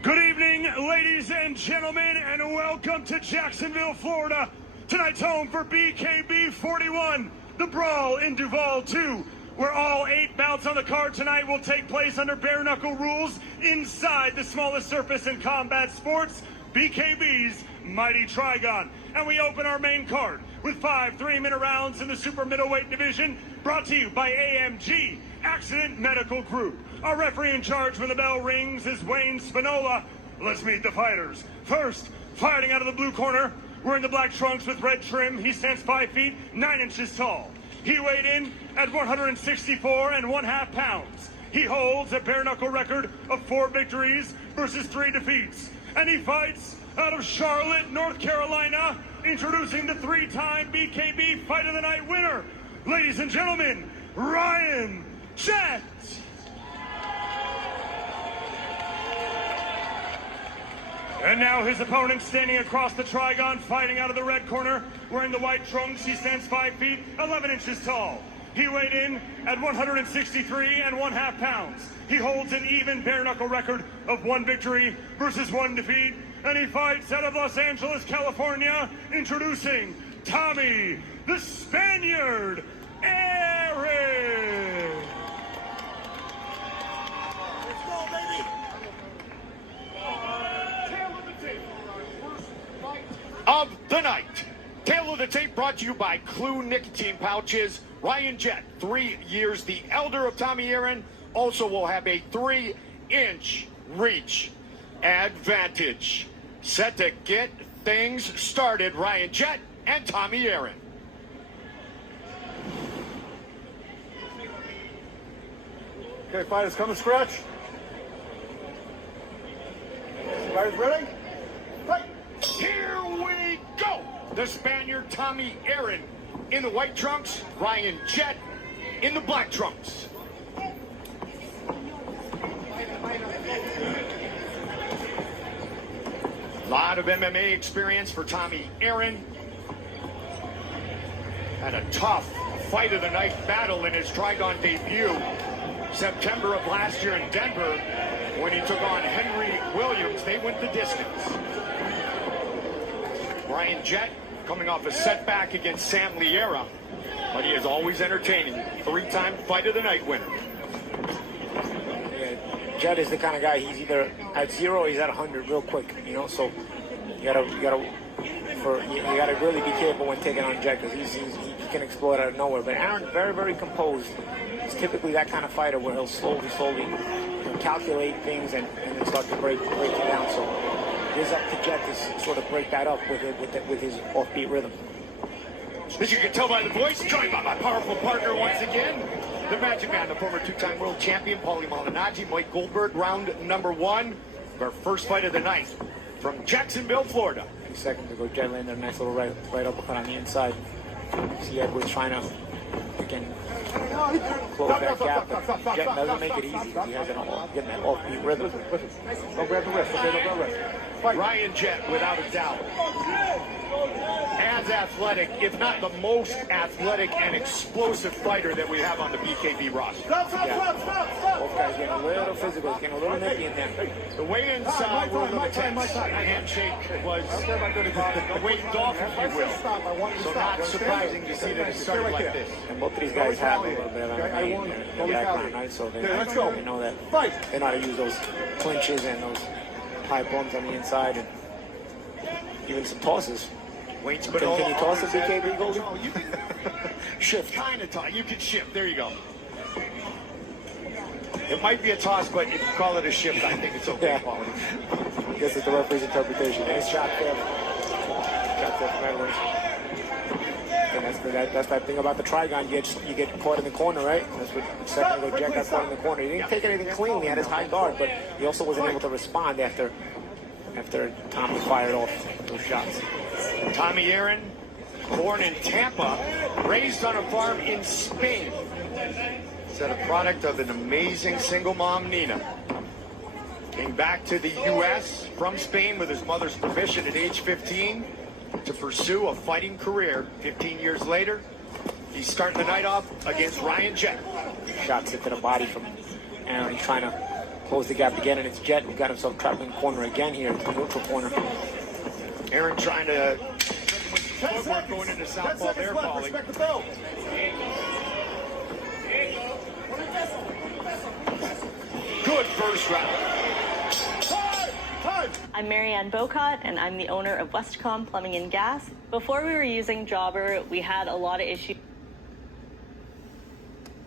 Good evening, ladies and gentlemen, and welcome to Jacksonville, Florida. Tonight's home for BKB41, the Brawl in Duval 2, where all 8 bouts on the card tonight will take place under bare-knuckle rules inside the smallest surface in combat sports, BKB's Mighty Trigon. And we open our main card with 5 3-minute rounds in the super middleweight division, brought to you by AMG Accident Medical Group. Our referee in charge when the bell rings is Wayne Spinola. Let's meet the fighters. First, fighting out of the blue corner, wearing the black trunks with red trim. He stands 5 feet 9 inches tall. He weighed in at 164 1/2 pounds. He holds a bare-knuckle record of 4 victories versus 3 defeats. And he fights out of Charlotte, North Carolina, introducing the 3-time BKB Fight of the Night winner. Ladies and gentlemen, Ryan Jett. And now his opponent standing across the Trigon, fighting out of the red corner, wearing the white trunks. He stands 5 feet 11 inches tall. He weighed in at 163 1/2 pounds. He holds an even bare-knuckle record of 1 victory versus 1 defeat. And he fights out of Los Angeles, California, introducing Tommy the Spaniard Aaron. Let's go, baby. Of the night. Tail of the tape brought to you by Clue Nicotine Pouches. Ryan Jett, 3 years the elder of Tommy Aaron, also will have a 3-inch reach advantage. Set to get things started, Ryan Jett and Tommy Aaron. Okay, fighters, come to scratch. Fighters ready? Fight! Here we go! The Spaniard Tommy Aaron in the white trunks, Ryan Jett in the black trunks. A lot of MMA experience for Tommy Aaron. Had a tough fight of the night battle in his Trigon debut September of last year in Denver when he took on Henry Williams. They went the distance. Ryan Jett coming off a setback against Sam Liera, but he is always entertaining. 3-time Fight of the Night winner. Yeah, Jett is the kind of guy, he's either at 0 or he's at 100 real quick, you know, so you gotta really be careful when taking on Jett, because he can explode out of nowhere. But Aaron, very, very composed. He's typically that kind of fighter where he'll slowly calculate things and then start to break it down. So it is up to Jett to sort of break that up with his offbeat rhythm. As you can tell by the voice, joined by my powerful partner once again, the Magic Man, the former 2-time world champion, Paulie Malignaggi, Mike Goldberg, round number 1 of our first fight of the night from Jacksonville, Florida. A few seconds ago, Jett landed a nice little right uppercut on the inside. See Edwards trying to, again, close that gap, but Jett doesn't make it easy because he has getting that offbeat rhythm. Don't grab the wrist, okay? Don't grab the wrist. Fight. Ryan Jett, without a doubt, as athletic, if not the most athletic and explosive fighter that we have on the BKB roster. Stop. Both guys getting a little physical, getting a little nippy in there. The weigh-in were a little tense. The handshake was waved off, if you will. So not surprising to see that it started like this. And both of these guys have a little bit of MMA in their background, right? So they know that they know how to use those clinches and those high bumps on the inside and even some tosses. Wayne Can you toss a BKB, Goldie? No, you can shift. Kind of toss. You can shift. There you go. It might be a toss, but if you call it a shift, I think it's okay. Yeah. Quality. I guess it's the referee's interpretation. Nice shot there. Shot there from Edwards. And that's that thing about the Trigon. You get caught in the corner, right? That's what a second ago Jett got caught in the corner. He didn't take anything cleanly, he had his high guard, but he also wasn't able to respond after Tommy fired off those shots. Tommy Aaron, born in Tampa, raised on a farm in Spain. He's a product of an amazing single mom, Nina. Came back to the U.S. from Spain with his mother's permission at age 15 to pursue a fighting career. 15 years later, he's starting the night off against Ryan Jett. Shots hit to the body from Aaron. He's trying to close the gap again, and it's Jett who got himself trapped in the corner again here, the neutral corner. Aaron trying to 10 footwork seconds. going into 10 southpaw seconds there, left. Paulie. Respect the bell. Good first round. Time. I'm Marianne Bocott, and I'm the owner of Westcom Plumbing and Gas. Before we were using Jobber, we had a lot of issues.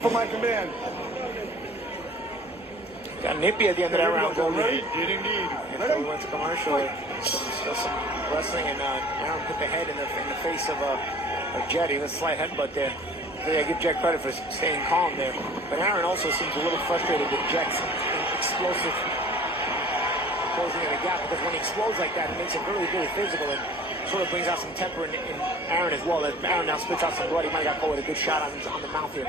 For my command. Got nippy at the end of that round. Ready? Did indeed. Before we went to commercial, still some wrestling, and Aaron put the head in the face of Jett. He was a slight headbutt there. So yeah, give Jett credit for staying calm there. But Aaron also seems a little frustrated with Jett's explosive closing of the gap, because when he explodes like that, it makes it really, really physical and sort of brings out some temper in Aaron as well. As Aaron now spits out some blood, he might have got caught with a good shot on the mouth here.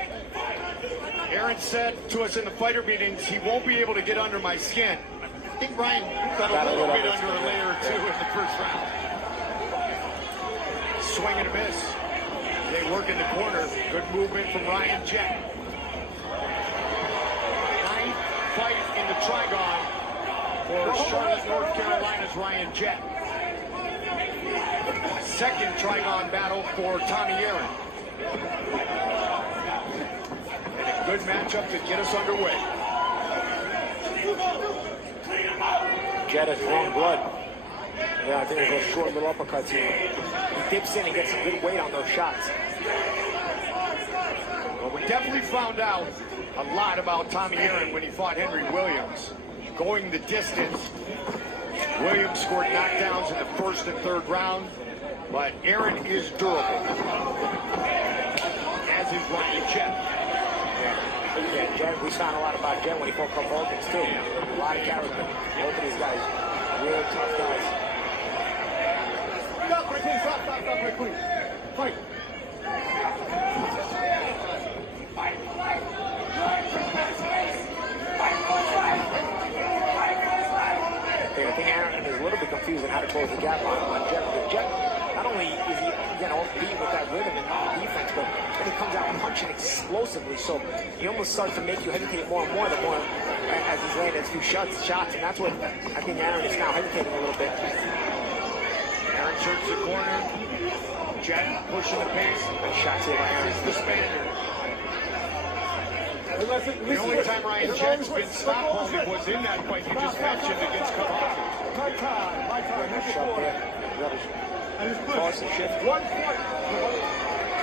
Aaron said to us in the fighter meetings, he won't be able to get under my skin. I think Ryan got a little bit under a layer or two in the first round. Swing and a miss. They work in the corner. Good movement from Ryan Jett. Ninth fight in the Trigon for Charlotte, North Carolina's Ryan Jett. Second Trigon battle for Tommy Aaron. And a good matchup to get us underway. Jett has drawn blood. Yeah, I think there's those short little uppercuts here. He dips in and gets some good weight on those shots. Well, we definitely found out a lot about Tommy Aaron when he fought Henry Williams. Going the distance, Williams scored knockdowns in the first and third round, but Aaron is durable, as is Ryan Jett. Yeah, Jett, we found a lot about Jett when he fought Cup Vulcans too. A lot of character. Both of these guys, real tough guys. Stop, right clean. Stop, right clean. Fight. I think Aaron is a little bit confused on how to close the gap on Jett. Because Jett, not only is he offbeat with that rhythm and defense, but then he comes out punching explosively. So he almost starts to make you hesitate more and more the more as he's landing a few shots, and that's what I think Aaron is now hesitating a little bit. Aaron turns the corner. Jett pushing the pace. Nice shots here by Aaron. This is the Spaniard. The only time Ryan Jett's been stopped was in that fight you just mentioned against Cavani. My time. Next Shot quarter. there. And his Toss push. and shift. 1 point.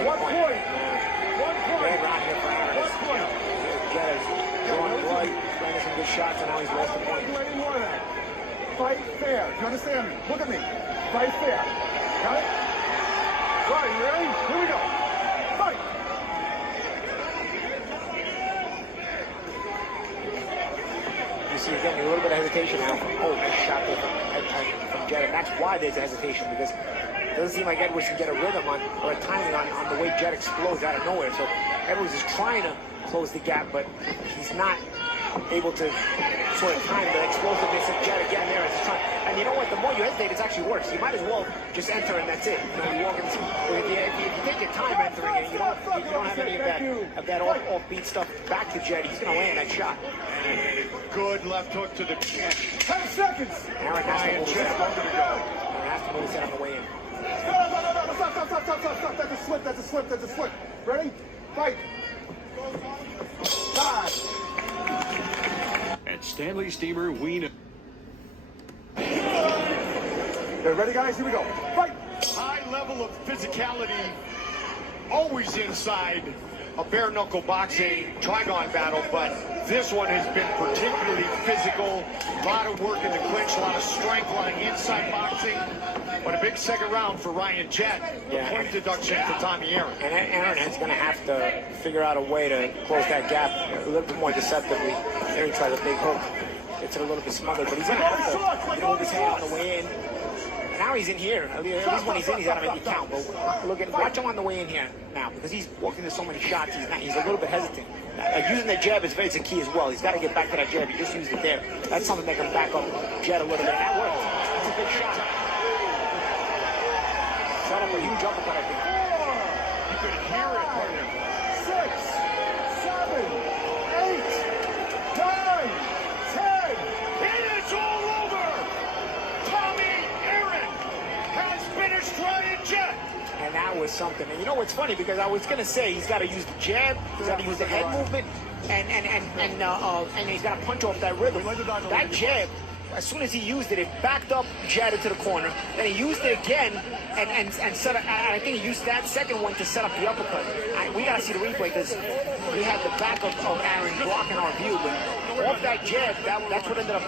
1 point. 1 Great point. round here for Aaron. 1 point. Jett is drawing blood, landing some good shots, and now he's lost the point. Do any more of that. Fight fair. Do you understand me? Look at me. Fight fair. Got it? Right, you ready? Here we go. Fight. You see again a little bit of hesitation now. Nice shot there from Jett, and that's why there's a hesitation, because it doesn't seem like Edwards can get a rhythm on or a timing on the way Jett explodes out of nowhere. So Edwards is trying to close the gap, but he's not able to sort of time the explosiveness of Jett again there as he's trying. And you know what? The more you hesitate, it's actually worse. You might as well just enter and that's it. You know, you walk into. If you take your time entering and you don't have any of that offbeat stuff back to Jett, he's going to land that shot. Good left hook to the chest. 10 seconds. Aaron has to move his head. Aaron has to move his head on the way in. No. Stop. That's a slip. Ready? Fight. Time. At Stanley Steamer, we know. Okay, ready, guys? Here we go. Fight. High level of physicality, always inside a bare knuckle boxing Trigon battle, but this one has been particularly physical. A lot of work in the clinch, a lot of strength, a lot of inside boxing. But a big second round for Ryan Jett. Yeah. Point deduction for Tommy Aaron. And Aaron is going to have to figure out a way to close that gap a little bit more deceptively. There he tries a big hook. Gets it a little bit smothered, but he's going to have to move his head on the way in. Now he's in here. At least when he's in, he's got to make it count. But watch him on the way in here now, because he's walking to so many shots. He's a little bit hesitant. Using the jab is very key as well. He's got to get back to that jab. He just used it there. That's something that can back up Jett a little bit. And that worked. That's a good shot. Set up a huge uppercut, I think. You could hear it. 6, 7, 8, 9, 10. was something. And you know what's funny? Because I was gonna say he's got to use the jab, he's got to use the head movement, and he's got to punch off that rhythm. That jab, as soon as he used it, it backed up Jett into the corner. Then he used it again and set up. I think he used that second one to set up the uppercut. We got to see the replay because we had the back of Aaron blocking our view. But off that jab, that's what ended up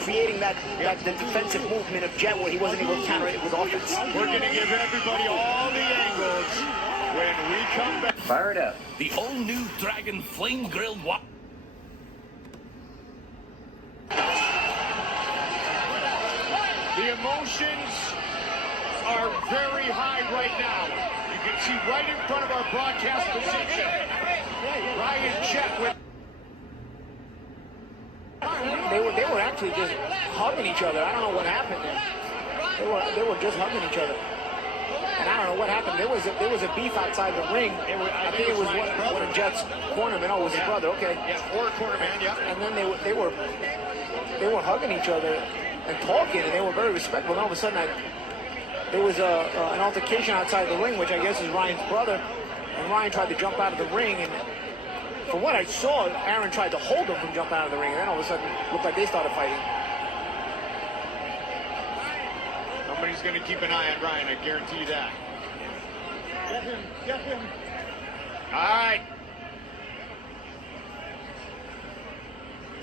creating the defensive movement of Jett where he wasn't able to counter it with offense. We're going to give everybody all the angles when we come back. Fire it up. The all-new Dragon Flame Grilled Wok. The emotions are very high right now. You can see right in front of our broadcast position, Ryan Jett with... They were actually just hugging each other. I don't know what happened there. They were just hugging each other. And I don't know what happened. There was a beef outside the ring. I think it was one of Jett's cornermen. Oh, it was his brother. Okay. Yeah, or cornerman. Yeah. And then they were hugging each other and talking, and they were very respectful. And all of a sudden, there was an altercation outside the ring, which I guess is Ryan's brother. And Ryan tried to jump out of the ring, and from what I saw, Aaron tried to hold him from jumping out of the ring, and then all of a sudden, it looked like they started fighting. Somebody's going to keep an eye on Ryan, I guarantee you that. Get him, get him. All right.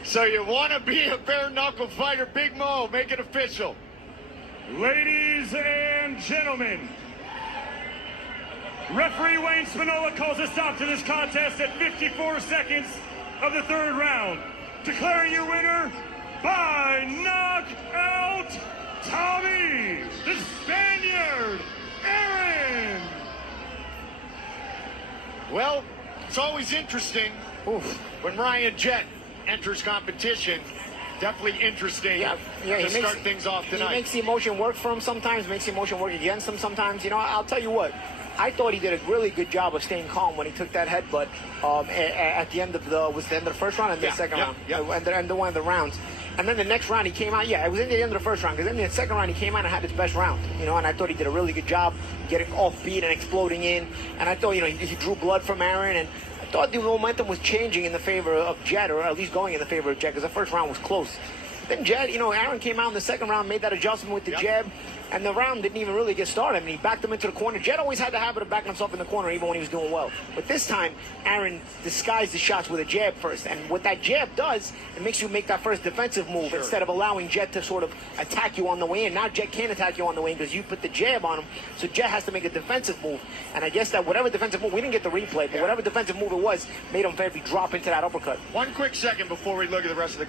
So you want to be a bare-knuckle fighter, Big Mo, make it official. Ladies and gentlemen, referee Wayne Spinola calls a stop to this contest at 54 seconds of the third round, declaring your winner by knockout, Tommy, the Spaniard, Aaron. Well, it's always interesting when Ryan Jett enters competition. Definitely interesting to start things off tonight. He makes the emotion work for him sometimes, makes the emotion work against him sometimes. You know, I'll tell you what, I thought he did a really good job of staying calm when he took that headbutt at the end of the first round and the second round, and the one of the rounds. And then the next round he came out, it was in the end of the first round, because then in the second round he came out and had his best round, you know, and I thought he did a really good job getting off beat and exploding in. And I thought, you know, he drew blood from Aaron, and I thought the momentum was changing in the favor of Jett, or at least going in the favor of Jett, because the first round was close. Then Jett, you know, Aaron came out in the second round, made that adjustment with the jab, and the round didn't even really get started. I mean, he backed him into the corner. Jett always had the habit of backing himself in the corner, even when he was doing well. But this time, Aaron disguised the shots with a jab first. And what that jab does, it makes you make that first defensive move instead of allowing Jett to sort of attack you on the way in. Now Jett can't attack you on the way in because you put the jab on him. So Jett has to make a defensive move. And I guess that whatever defensive move, we didn't get the replay, but whatever defensive move it was, made him very drop into that uppercut. One quick second before we look at the rest of the